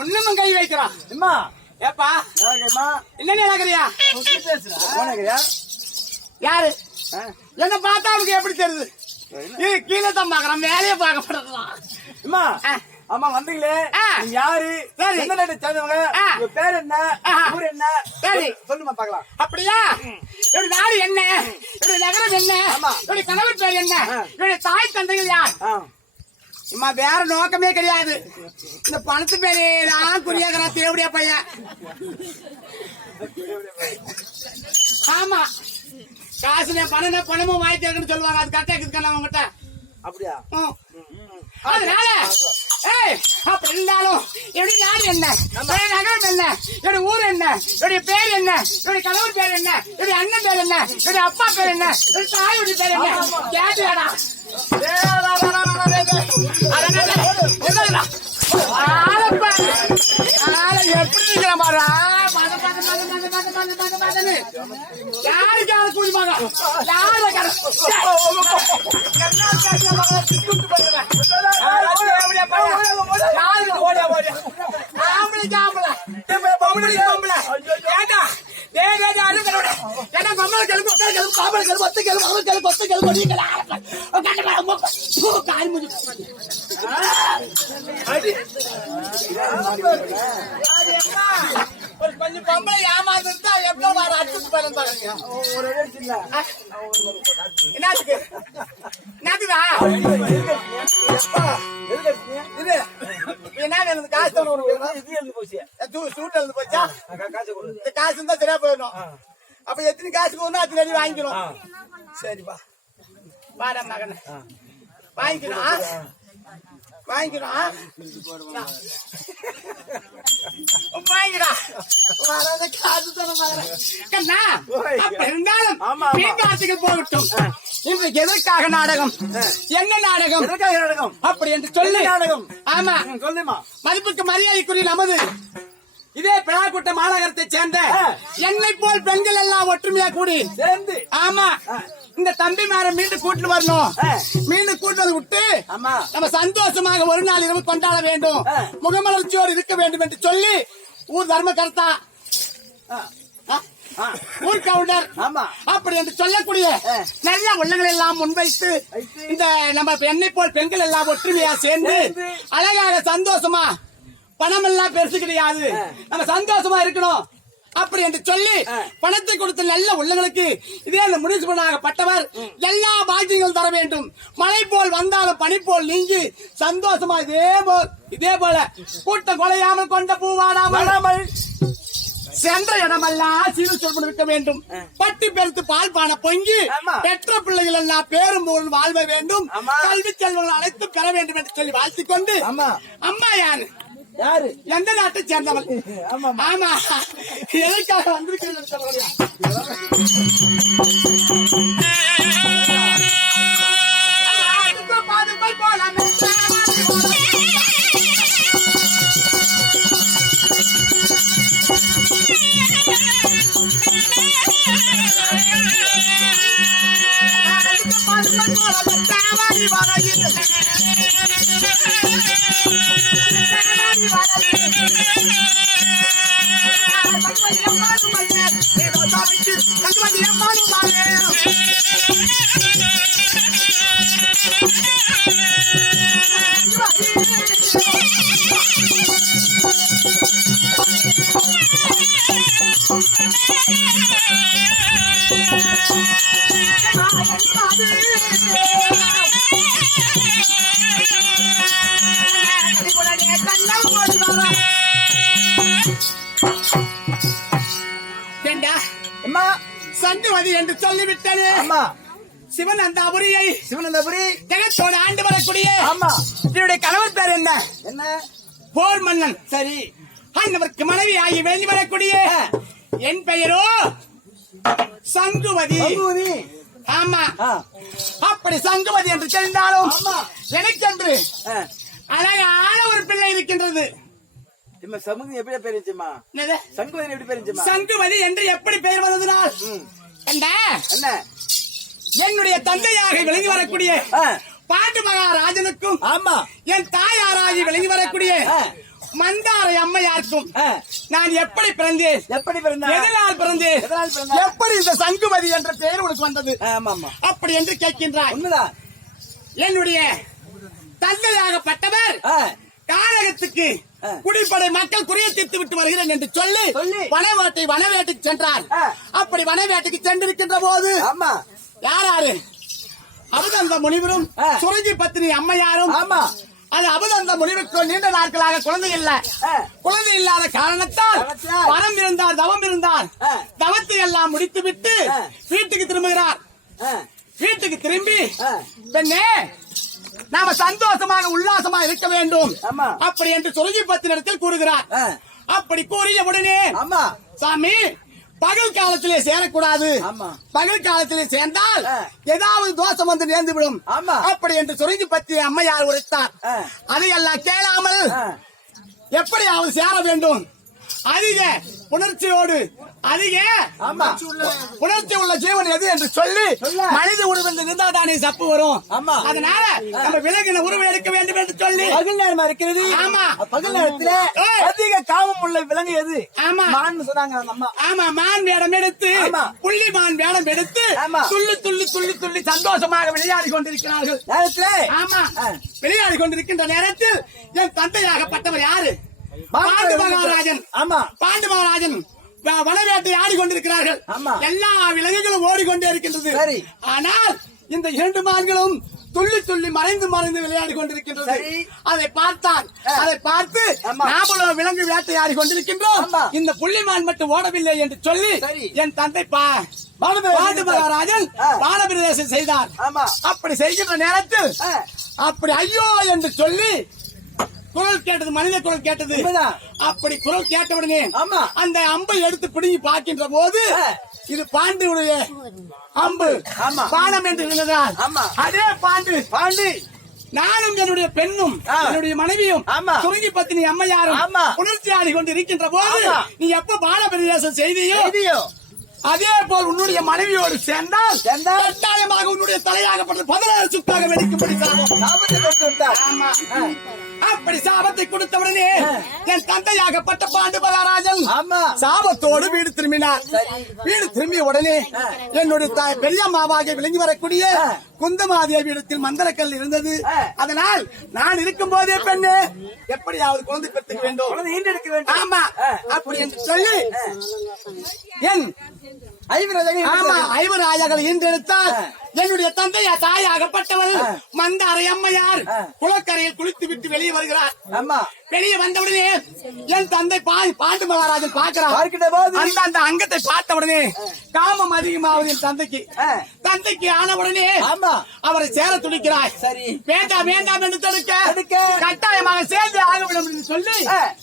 ஒண்ணும் கை வைக்கிறான் ஏப்பா என்ன நடக்கிறியா யாரு என்ன பார்த்தா அவனுக்கு எப்படி தெரியுது? கீழே தான் பாக்குறான், மேலேயே பார்க்கப்படுறான். ஆமா வந்தீங்களே, யாரு எந்த நாட்டை சேர்ந்தவங்க, உங்க பேர் என்ன, ஊர் என்ன, சொல்லுமா பாக்கலாம். அப்படியா? என்னுடைய நாடு என்ன, என்னுடைய நகரம் என்ன, என்னுடைய கணவர் பேர் என்ன, என்னுடைய தாய் தந்தைகள் யார்? இம்மா வேற நோக்கமே கிடையாது. இந்த பணத்து பேரு நான் குறியாகிறா தேவடியா பையன். ஆமா காசு பணமும் வாங்கிக்கிறேன்னு சொல்லுவாங்க. அது கரெக்டா இருக்குதுக்கா உங்ககிட்ட. அப்படியா? அதனால அப்படி இருந்தாலும் என்னுடைய நாடு என்ன, நகரம் என்ன, என்னுடைய ஊர் என்ன, என்னுடைய பேர் என்ன, என்னுடைய கணவர் பேர் என்ன, என்னுடைய அண்ணன் பேர் என்ன, என்னுடைய அப்பா பேர் என்ன, என்னுடைய தாயுடைய பேர் என்ன கேட்டுடா. எப்படி இருக்கிற பாரா யாருக்காக கூலிப்பாங்க கொஞ்சம் பொம்பளை ஏமாந்துருந்தா எவ்வளவு வாரம் அடிச்சு பாருங்க. என்னத்துக்கு என்னத்துக்கா என்ன வேணும்? காசு சூட் எழுந்து போச்சா? இந்த காசு இருந்தா சரியா போயிடும். அப்ப எத்தனை காசு போகணும் அத்தனை அடி வாங்கிக்கணும். சரிப்பா வாடா மகன் வாங்கிக்கணும் வாங்கிக்கிறோம் போகட்டும். இன்றைக்கு எதற்காக நாடகம், என்ன நாடகம், நாடகம் அப்படி என்று சொல்லி நாடகம். ஆமா சொல்லுமா. மதிப்புக்கு மரியாதைக்குரிய நமது இதே பிளாக்குட்ட மாநகரத்தை சேர்ந்த என்னை போல் பெண்கள் எல்லாம் ஒற்றுமையா கூடி சேர்ந்து ஆமா இந்த தம்பி மேரம் மீண்டும் கூட்டு வரணும். மீண்டும் கூட்டு விட்டு நம்ம சந்தோஷமாக ஒரு நாள் இரவு கொண்டாட வேண்டும், முகமலர்ச்சியோடு இருக்க வேண்டும் என்று சொல்லி ஊர் தர்ம கர்த்தா ஊர் கவுண்டர் அப்படி என்று சொல்லக்கூடிய நல்ல உள்ளங்கள் எல்லாம் முன்வைத்து இந்த நம்ம என்னை போல் பெண்கள் எல்லாம் ஒற்றுமையா சேர்ந்து அழகாக சந்தோஷமா பணம் எல்லாம் பெருசு கிடையாது, நம்ம சந்தோஷமா இருக்கணும் அப்படி என்று சொல்லி பணத்தை கொடுத்த நல்ல உள்ளங்களுக்கு இதே அந்த முனிசிபலாகப்பட்டவர் எல்லா பாக்கியங்களும் தர வேண்டும். மழை போல் வந்தாலும் பனி போல் நீங்கி சந்தோஷமா இதே போல கூட்டம் கொலையாமல் கொண்ட பூவாடாமல் சென்ற இடமெல்லாம் சீரு சொல்பு இருக்க வேண்டும். பட்டி பெருத்து பால் பான பொங்கி பெற்ற பிள்ளைகள் எல்லாம் பேரும் போல் வாழ்வ வேண்டும், கல்வி செல்வங்கள் அனைத்தும் பெற வேண்டும் என்று சொல்லி வாழ்த்திக் கொண்டு அம்மா யாரு யாரு எந்த நாட்டை சேர்ந்தவள் ஆமா எதற்காக வந்திருக்கிறேன் சங்குவதி என்று சொல்லிவிட்டது. சிவனந்தாபுரி ஜெகத்தோடு ஆண்டு வரக்கூடிய என்னுடைய கணவர் பேர் என்ன? போர் மன்னன். சரி, ஆண்டவருக்கு மனைவி ஆகி வேண்டி வரக்கூடிய என் பெயரோ சங்குவதி. ஆமா, அப்படி சங்குவதி என்று தெரிந்தாலும் எனக்கென்று அழகான ஒரு பிள்ளை இருக்கின்றது. சங்குவதி என்று எப்படி பெயர் வந்ததுனால் என்னுடைய தந்தையாக விளங்கி வரக்கூடிய பாண்டு மகாராஜனுக்கும் என் தாயாராகி விளங்கி வரக்கூடிய மந்தாரை அம்மையாருக்கும் நான் எப்படி பிறந்தேன், எதனால் பிறந்தேன், எப்படி இந்த சங்குவதி என்ற பெயர் உனக்கு வந்தது அப்படி என்று கேட்கின்றார். என்னுடைய தந்தையாகப்பட்டவர் காரகத்துக்கு குடிப்படை மக்கள் குறிய தீர்த்து விட்டு வருகிறேன் என்று சொல்லி வனவேட்டைக்கு சென்றார். அப்படி வனவேட்டைக்கு சென்றிருக்கின்ற போது யாராரு அமுதந்த முனிவரும் சுரஜி பத்தினி அம்மையாரும் அது அபுதந்த முனிவுக்கு நீண்ட நாட்களாக குழந்தை இல்ல. குழந்தை இல்லாத காரணத்தால் வரம் இருந்தார், தவம் இருந்தார். தவத்தை எல்லாம் முடித்துவிட்டு வீட்டுக்கு திரும்புகிறார். வீட்டுக்கு திரும்பி பெண்ணே நாம சந்தோஷமாக உல்லாசமாக இருக்க வேண்டும் அப்படி என்று சொல்லி 10 இடத்தில் கூறுகிறார். அப்படி கூறிய உடனே சாமி பகல் காலத்திலே சேரக்கூடாது, பகல் காலத்திலே சேர்ந்தால் ஏதாவது தோஷம் வந்து நேர்ந்து விடும் அப்படி என்று சொல்லி பற்றி அம்மையார் உரைத்தார். அதையெல்லாம் கேளாமல் எப்படியாவது சேர வேண்டும், அதிக உணர்ச்சியோடு அதிக உணர்ச்சி உள்ள ஜீவன் எது என்று சொல்லி மனித உருவம் இருந்தால் தானே சப்பு வரும். அதனால நம்ம விலகின உருவம் எடுக்க வேண்டும் என்று சொல்லி பகல் நேரமா இருக்கிறது. ஆமா பகல் நேரத்துல அதிக காமம் உள்ள விலங்கு எது? ஆமா மான் சொன்னாங்க அம்மா. ஆமா மான் வேடம் எடுத்து புள்ளி மான் வேடம் எடுத்து துள்ளி துள்ளி துள்ளி துள்ளி சந்தோஷமாக விளையாடி கொண்டிருக்கிறார்கள். நேரத்துல ஆமா விளையாடி கொண்டிருக்கின்ற நேரத்தில் என் தந்தையாகப்பட்டவர் யாரு? பாண்டு மகாராஜன். ஆமா பாண்டு மகாராஜன் வனவேட்டை ஆடிக்கொண்டிருக்கிறார்கள். எல்லா விலங்குகளும் ஓடிக்கொண்டே இருக்கின்றது. ஆனால் இந்த 2 மான்களும் துள்ளி துள்ளி மறைந்து மறைந்து விளையாடி கொண்டிருக்கின்றது. அதை பார்த்தான். அதை பார்த்து நாமளும் விலங்கு வேட்டையாடி கொண்டிருக்கின்றோம், இந்த புள்ளிமான் மட்டும் ஓடவில்லை என்று சொல்லி என் தந்தை பாண்டு மகாராஜன் பானபிரதேசம் செய்தார். அப்படி செய்கின்ற நேரத்தில் அப்படி ஐயோ என்று சொல்லி குரல் கேட்டது, மனித குரல் கேட்டது. அப்படி குரல் கேட்டவுடனே அந்த அம்பை எடுத்து பிடுங்கி பார்க்கின்ற போது இது பாண்டியுடைய அம்பு பானம் என்று இருந்ததால் அதே பாண்டு நானும் என்னுடைய பெண்ணும் என்னுடைய மனைவியும் சுருங்கி பத்தினி அம்மையாரும் உணர்ச்சி ஆடி கொண்டு இருக்கின்ற போது நீ எப்ப பான பிரதேசம் செய்தியோ அதே போல் உன்னுடைய மனைவியோடு சேர்ந்தால் கட்டாயமாக உன்னுடைய தலையாகப்பட்ட 16 சுக்காக வெடிக்கும்படி அப்படி சாபத்தை கொடுத்தவுடனே என் தந்தையாகப்பட்ட பாண்டு மகாராஜன் சாபத்தோடு வீடு திரும்பினார். வீடு திரும்பிய உடனே என்னுடைய பெரியம்மாவாக விளங்கி வரக்கூடிய குந்தமாதேவி இடத்தில் மந்திரக்கல் இருந்தது. அதனால் நான் இருக்கும் போதே பெண்ணு எப்படியாவது குழந்தை பெற்றுக்க வேண்டும். ஆமா அப்படி என்று சொல்லி என் 5 ராஜாக்களை ஈன்றெடுத்தால் என்னுடைய தந்தையா தாயாகப்பட்டவர் மந்தாரை அம்மையார் குளக்கரையில் குளித்து விட்டு வெளியே வருகிறார். வெளியே வந்தவுடனே என் தந்தை பாண்டு மகாராஜன் பார்க்கிறார். அந்த அங்கத்தை பார்த்த உடனே காமம் அதிகமாவது என் தந்தைக்கு ஆன உடனே அவரை சேர துடிக்கிறார். வேண்டாம் வேண்டாம் என்று தடுக்க கட்டாயமாக சேர்ந்து ஆகவிடும் என்று சொல்லி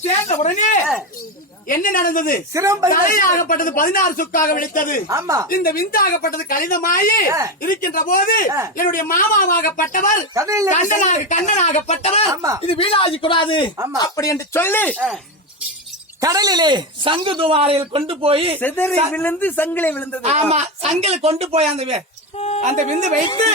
சேர்ந்த உடனே என்ன நடந்தது? தலையாகப்பட்டது 16 சுக்காக வெடித்தது. இந்த விந்தாகப்பட்டது கணிதமாயி இருக்கின்ற போது என்னுடைய மாமாவாகப்பட்டவர் கண்ணனாகப்பட்டவர் இது வீணாகி கூடாது அப்படி என்று சொல்லி கடலிலே சங்கு துவாரையில் கொண்டு போய் விழுந்து சங்கிலே விழுந்தது. ஆமா சங்கில கொண்டு போய் அந்த விந்து வைத்து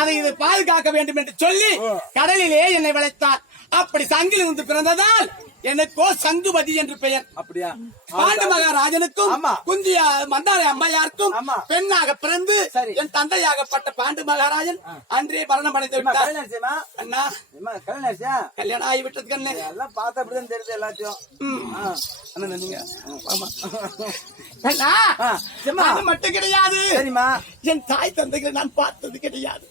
அதை இதை பாதுகாக்க வேண்டும் என்று சொல்லி கடலிலே என்னை வளைத்தார். அப்படி சங்கில் இருந்து பிறந்ததால் எனக்கோ சங்குபதி என்று பெயர். அப்படியா? பாண்டு மகாராஜனுக்கும் குந்தியா மந்தாரை அம்மையாருக்கும் பெண்ணாக பிறந்து என் தந்தையாகப்பட்ட பாண்டு மகாராஜன் அன்றே மரணம் அடைந்து விட்டார். அண்ணா கல்யாணம் ஆகிவிட்டது கண்ணே எல்லாம் பார்த்த அப்படிதான் தெரியுது எல்லாத்தையும். அது மட்டும் கிடையாது, என் தாய் தந்தைகளை நான் பார்த்தது கிடையாது.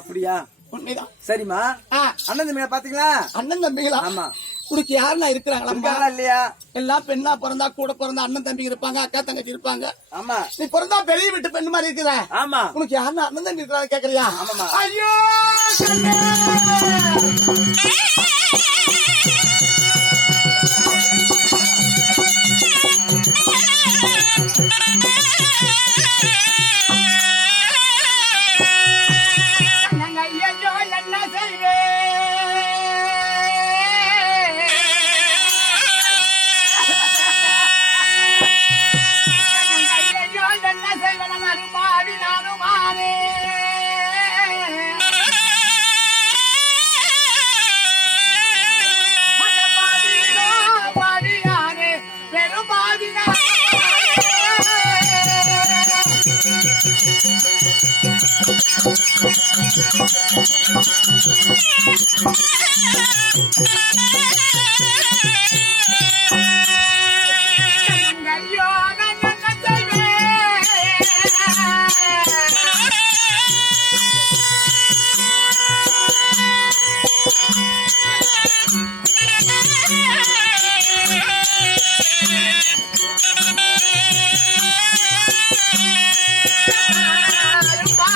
அப்படியா? உண்மைதான். சரிம்மா. அண்ணன் தம்பிகளை பாத்தீங்களா? அண்ணன் தம்பிகளா? ஆமா. உனக்கு யாருன்னா இருக்கிறாங்களா இல்லையா? எல்லாம் பெண்ணா பிறந்தா கூட பிறந்தா அண்ணன் தம்பி இருப்பாங்க, அக்கா தங்கச்சி இருப்பாங்க. ஆமா. நீ பிறந்தா பெரிய வீட்டு பெண்ணு மாதிரி இருக்கிற. ஆமா. உனக்கு யாருன்னா அண்ணன் தம்பி இருக்கிறாங்க கேக்குறியா? ஆமா. ஐயோ என்ன செய்வே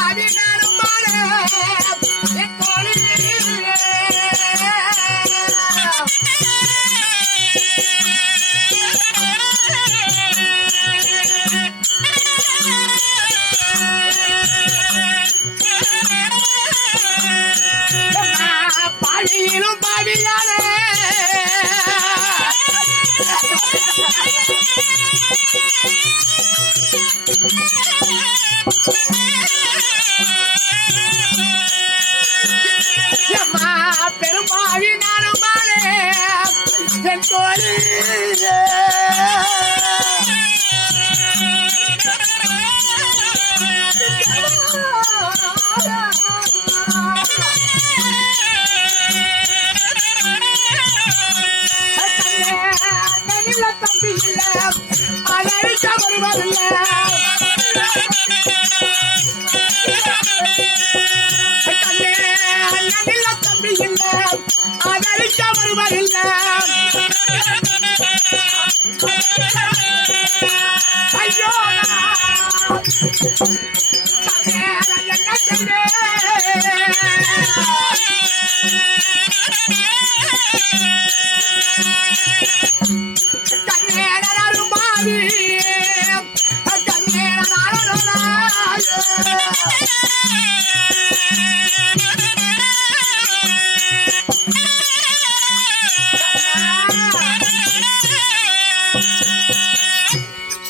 பாவி நானும் பாவியிலும் பாவியானே பெரும்பாவி நானும் என் கோழி தம்பி இல்ல அழைச்ச வருவதில்லை தம்பி இல்ல அழைச்ச வருவதில்லை ஐயோ என்ன செய்ய கண்ணேரும் பாவி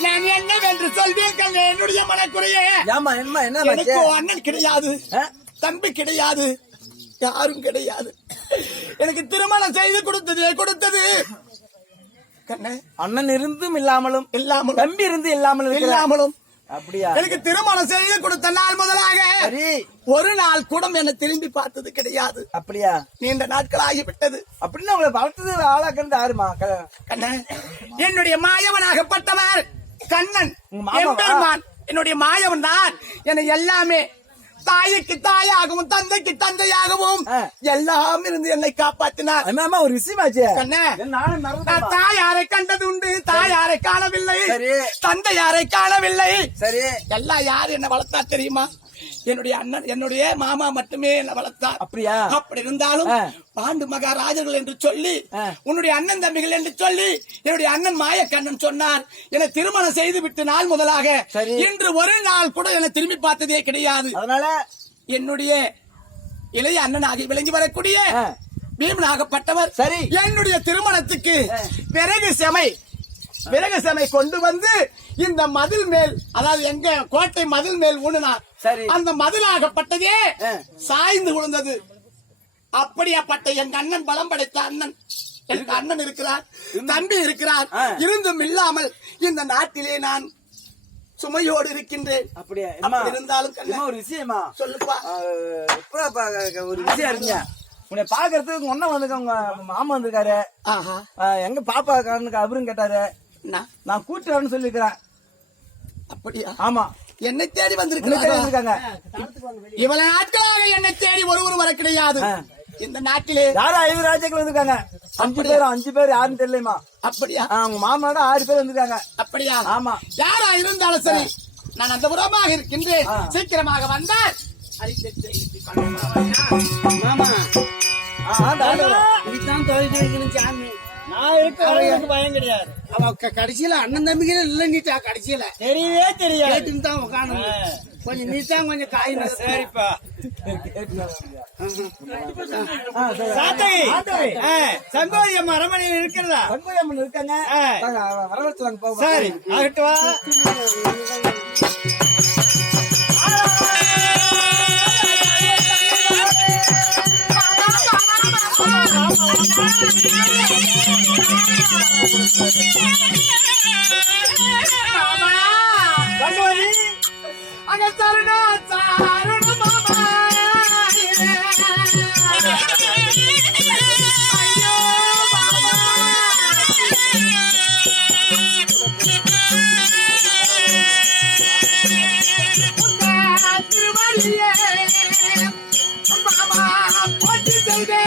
நான் என்னவென்று சொல்வீர்கள் என்னுடைய மனக்குறையே எனக்கு அண்ணன் கிடையாது தம்பி கிடையாது யாரும் கிடையாது எனக்கு திருமணம் செய்து கொடுத்தது அண்ணன் இருந்தும் இல்லாமலும் தம்பி இருந்து இல்லாமலும் அப்படியா எனக்கு திருமணம் செய்து கொடுத்த நாள் முதலாக ஒரு நாள் கூட என்னை திரும்பி பார்த்தது கிடையாது. அப்படியா நீண்ட நாட்கள் ஆகிவிட்டது. அப்படின்னு உங்களை வளர்த்தது ஆளாக்கண்டு யாருமா கண்ணன் என்னுடைய மாயவனாகப்பட்டவர் கண்ணன் எம்பெருமான் என்னுடைய மாயவன் தான். என்னை எல்லாமே தாய்க்கு தாயாகவும் தந்தைக்கு தந்தையாகவும் எல்லாம் இருந்து என்னை காப்பாற்றினார். ஒரு விஷயமாச்சு தாயாரை கண்டது உண்டு, தாயாரை காணவில்லை, தந்தையாரை காணவில்லை. சரி எல்லாம் யாரு என்ன வளர்த்தா தெரியுமா? என்னுடைய அண்ணன் என்னுடைய மாமா மட்டுமே என்ன வளர்த்தார். அப்படியா? அப்படி இருந்தாலும் பாண்டு மகாராஜர்கள் என்று சொல்லி உன்னுடைய அண்ணன் தம்பிகள் என்று சொல்லி என்னுடைய அண்ணன் மாயக்கண்ணன் சொன்னார். என்னை திருமணம் செய்து விட்டு நாள் முதலாக இன்று ஒரு நாள் கூட என்னை திரும்பி பார்த்ததே கிடையாது. அதனால என்னுடைய இளைய அண்ணனாகி விளங்கி வரக்கூடிய பீமனாகப்பட்டவர் சரி என்னுடைய திருமணத்துக்கு விறகு செமை கொண்டு வந்து இந்த மதில் மேல், அதாவது எங்க கோட்டை மதில் மேல் ஊனினார். அந்த மதிலாகப்பட்டதே சாய்ந்து விழுந்தது. அப்படியாப்பட்ட எங்க அண்ணன் பலம் படைத்த அண்ணன், எனக்கு அண்ணன் இருக்கிறார், தம்பி இருக்கிறார், இருந்தும் இல்லாமல் இந்த நாட்டிலே நான் சுமையோடு இருக்கின்றேன். அப்படியா இருந்தாலும் ஒரு விஷயமா சொல்லுப்பா. ஒரு விஷயம் இருங்க, உன்னை பாக்குறதுக்கு ஒன்னும் வந்துக்க உங்க மாமா வந்திருக்காரு. எங்க பாப்பா காரனுக்கு அவரும் கேட்டாரு, நான் கூட்டு வரேன்னு சொல்லிருக்கிறேன். அப்படியா? ஆமா, என்னை தேடி வந்திருக்காங்க. இவ்வளவு நாட்களாக என்னை தேடி ஒருவரும் வர கிடையாது. இந்த நாட்டிலே யாரும் 5 ராஜாக்கள் வந்திருக்காங்க. 5 பேர் யாரும் தெரியலமா. அப்படியா? அவங்க மாமாவோட 6 பேர் வந்திருக்காங்க. அப்படியா? ஆமா. யாரா இருந்தாலும் சரி, நான் அந்த புறமாக இருக்கின்றேன். சீக்கிரமாக வந்தால் மாமா இதுதான் தொலைஞ்சு வைக்கணும் சாமி. நான் இருக்க பயம் கிடையாது. அவ கடைசியில அண்ணன் தம்பிகள இல்லைன்னுட்டா. கடைசியில தெரியவே தெரியாது தான் உட்காந்து கொஞ்சம் நீ தான் கொஞ்சம் காய். சரிப்பா சங்கோதி அம்மா அரமனையில் இருக்கிறதா? சங்கோதி அம்மன் இருக்காங்க, வரவழைச்சு. சரி ஆகட்டு வா. அங்க தருணா தாருண மாமா ஐயோ மாமா திருவடியே மாமா போற்றி செய்தே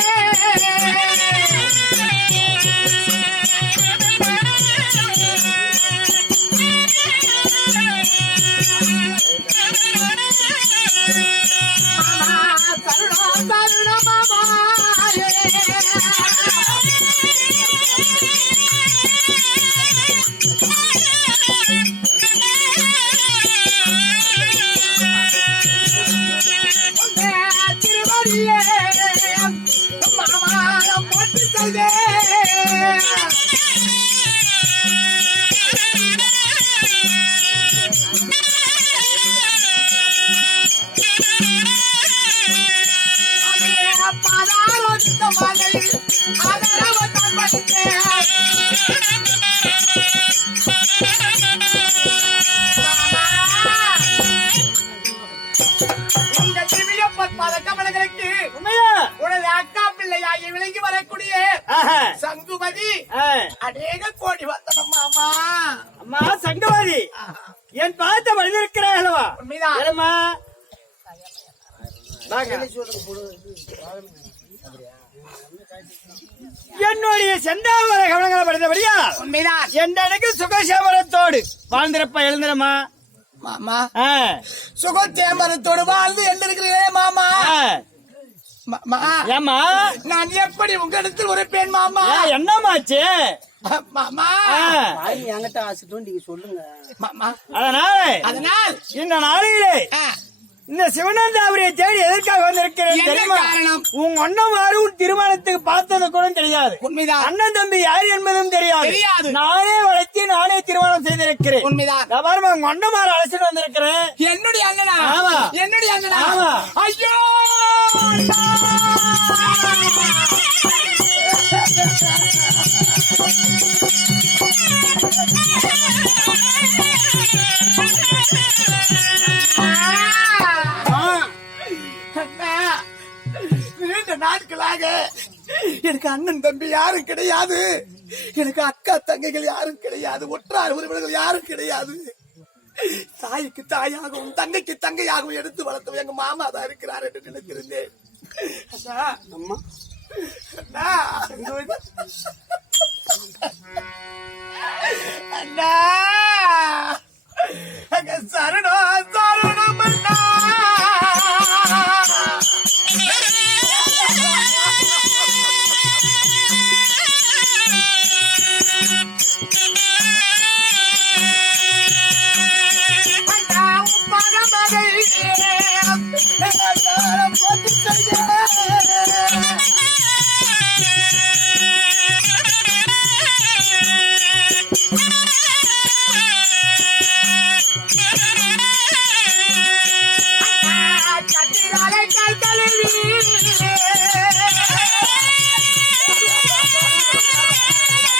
இந்த திவ்ய பொற்பாத கமலங்களுக்கு உண்மையா உனது அக்கா பிள்ளையாகி விளங்கி வரக்கூடிய சங்குமதி அநேக கோடி வந்தனம் மாமா. அம்மா சங்கவாதி என் பார்த்த வழிந்திருக்கிறாய் அல்லவா உண்மைதான். ஏம்மா என்னுடைய செந்தாவர கவனங்களை படைத்தபடியா உண்மைதான் என்னடைக்கு சுகசேமரத்தோடு வாழ்ந்திருப்ப எழுந்திரமா மாமா. சுகச்சேமரத்தோடு வாழ்ந்து எழுந்திருக்கிறீரே மாமா. மாமா ஏமா நான் எப்படி உங்களிடத்தில் ஒரு பெண் மாமா? என்னமாச்சு மாமா என்கிட்ட ஆசைட்டும் நீங்க சொல்லுங்க மாமா. அதனால் இந்த நாளையிலே இந்த சிவனந்தாபுரியை தேடி எதற்காக வந்திருக்கிறேன் என்ன தெரியுமா? காரணம்? உன் அண்ணன் உன் திருமணத்துக்கு பார்த்தது கூட தெரியாது. உண்மைதான். அண்ணன் தம்பி யார் என்பதும் தெரியாது. நானே வளர்த்தி நானே திருமணம் செய்திருக்கிறேன். உண்மைதான். பாருங்க உங்க அண்ணன் அழைச்சிட்டு வந்திருக்கிறேன். என்னுடைய அண்ணனா? ஆமா. என்னுடைய அண்ணனா? ஆமா. ஐயோ நீண்ட நாட்களாக எனக்கு அண்ணன் தம்பி யாரும் கிடையாது. எனக்கு அக்கா தங்கைகள் யாரும் கிடையாது. ஒற்றார் உறவினர்கள் யாரும் கிடையாது. தாய்க்கு தாயாகவும் தங்கைக்கு தங்கையாகவும் எடுத்து வளர்த்தவன் எங்க மாமா தான் இருக்கிறார் என்று நினைத்திருந்தேன். அம்மா அண்ணா சரணம் சரணம் அண்ணா. அண்ணா